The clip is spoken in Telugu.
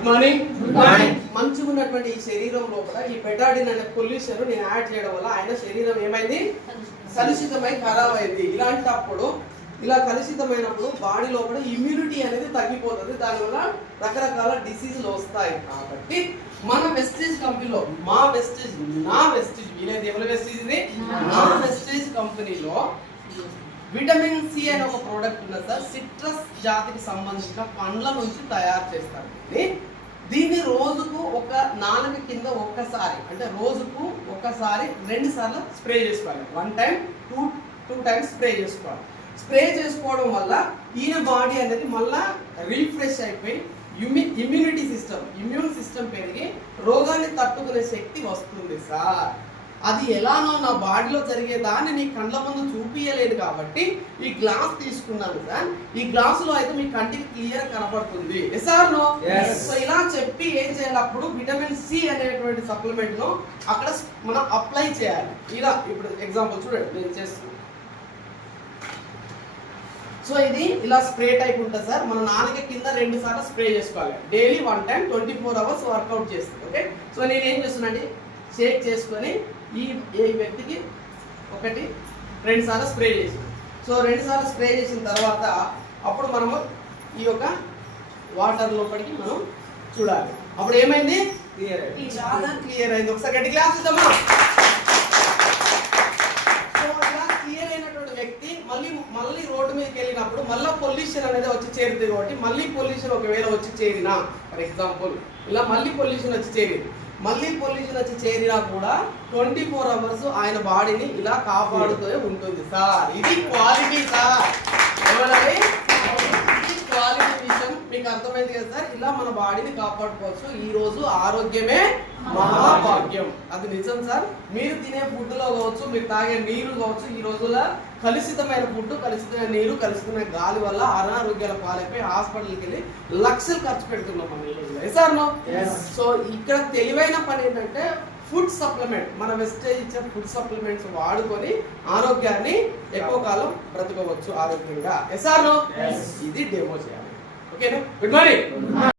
Good morning. మంచిగా ఉన్నటువంటి ఈ శరీరం లోపల ఈ బెటాడిన్ అనే పొల్యూషన్ నేను యాడ్ చేయడం వల్ల ఆయన శరీరం ఏమైంది, కలుషితమై ఖరాబ్ అయింది. ఇలాంటప్పుడు ఇలా కలుషితమైనప్పుడు బాడీ లోపల ఇమ్యూనిటీ అనేది తగ్గిపోతుంది, దానివల్ల రకరకాల డిసీజులు వస్తాయి. కాబట్టి మన వెస్టేజ్ కంపెనీలో నా వెస్టేజ్ వీలైతే ఎవరి వెస్టేజ్ ఇది, నా వెస్టేజ్ కంపెనీలో విటమిన్ సి అనే ఒక ప్రోడక్ట్ ఉన్నది సార్. సిట్రస్ జాతికి సంబంధించిన పండ్ల నుంచి తయారు చేస్తారు. దీన్ని రోజుకు ఒక నాలుగు కింద ఒక్కసారి, అంటే రోజుకు ఒకసారి 2 సార్లు స్ప్రే చేసుకోవాలి. 1 టైం 2 టైమ్స్ స్ప్రే చేసుకోవాలి. స్ప్రే చేసుకోవడం వల్ల ఈయన బాడీ అనేది మళ్ళా రీఫ్రెష్ అయిపోయి ఇమ్యూన్ సిస్టమ్ పెరిగి రోగాన్ని తట్టుకునే శక్తి వస్తుంది సార్. అది ఎలానో నా బాడీలో జరిగేదాన్ని నీ కళ్ళ ముందు చూపించలేదు కాబట్టి ఈ గ్లాస్ తీసుకున్నాను సార్. ఈ గ్లాసులో అయితే మీ కంటికి క్లియర్ కనపడుతుంది. Sir no. సో ఇలా చెప్పి ఏం చేయాలి, అప్పుడు విటమిన్ సి అనేటువంటి సప్లిమెంట్ ను అక్కడ మనం అప్లై చేయాలి. ఇలా ఇప్పుడు ఎగ్జాంపుల్ చూడండి నేను చేస్తున్నాను. సో ఇది ఇలా స్ప్రే టైప్ ఉంటుంది సార్. మనం నాలుక కింద 2 సార్లు స్ప్రే చేసుకోవాలి. డైలీ 1 టైం 24 అవర్స్ వర్కౌట్ చేస్తాం. ఓకే. సో నేను ఏం చేస్తున్నానండి, షేక్ చేసుకొని ఈ వ్యక్తికి 1 2 సార్లు స్ప్రే చేసాం. సో 2 సార్లు స్ప్రే చేసిన తర్వాత అప్పుడు మనము ఈ యొక్క వాటర్ లోపలికి మనం చూడాలి. అప్పుడు ఏమైంది, చాలా క్లియర్ అయింది. ఒకసారి గట్టి క్లాస్ ఇద్దామా. మళ్ళీ రోడ్డు మీదకి వెళ్ళినప్పుడు మళ్ళీ పొల్యూషన్ అనేది వచ్చి చేరుతుంది. కాబట్టి మళ్ళీ పొల్యూషన్ ఒకవేళ వచ్చి చేరినా, ఫర్ ఎగ్జాంపుల్ ఇలా మళ్ళీ పొల్యూషన్ వచ్చి చేరినా కూడా 24 అవర్స్ ఆయన బాడీని ఇలా కాపాడుతూ ఉంటుంది సార్. ఇది క్వాలిటీ సార్. ఏమన్నది, క్వాలిటీ విషయం మీకు అర్థమైంది కదా సార్. ఇలా మన బాడీని కాపాడుకోవచ్చు. ఈ రోజు ఆరోగ్యమే మహాభాగ్యం, అది నిజం సార్. మీరు తినే ఫుడ్ లో కావచ్చు, మీరు తాగే నీరు కావచ్చు, ఈ రోజుల్లో కలుషితమైన ఫుడ్, కలుషితమైన నీరు, కలుషితమైన గాలి వల్ల అనారోగ్యాల పాలైపోయి హాస్పిటల్కి వెళ్ళి లక్షలు ఖర్చు పెడుతున్నాం మన ఈ రోజుల్లో. Sir no. సో ఇక్కడ తెలివైన పని ఏంటంటే ఫుడ్ సప్లిమెంట్, మన వెస్టేజ్ ఇచ్చే ఫుడ్ సప్లిమెంట్స్ వాడుకొని ఆరోగ్యాన్ని ఎక్కువ కాలం బ్రతకవచ్చు ఆరోగ్యంగా. Sir no. ఇది డెమో చేయాలి. ఓకేనా. Good morning.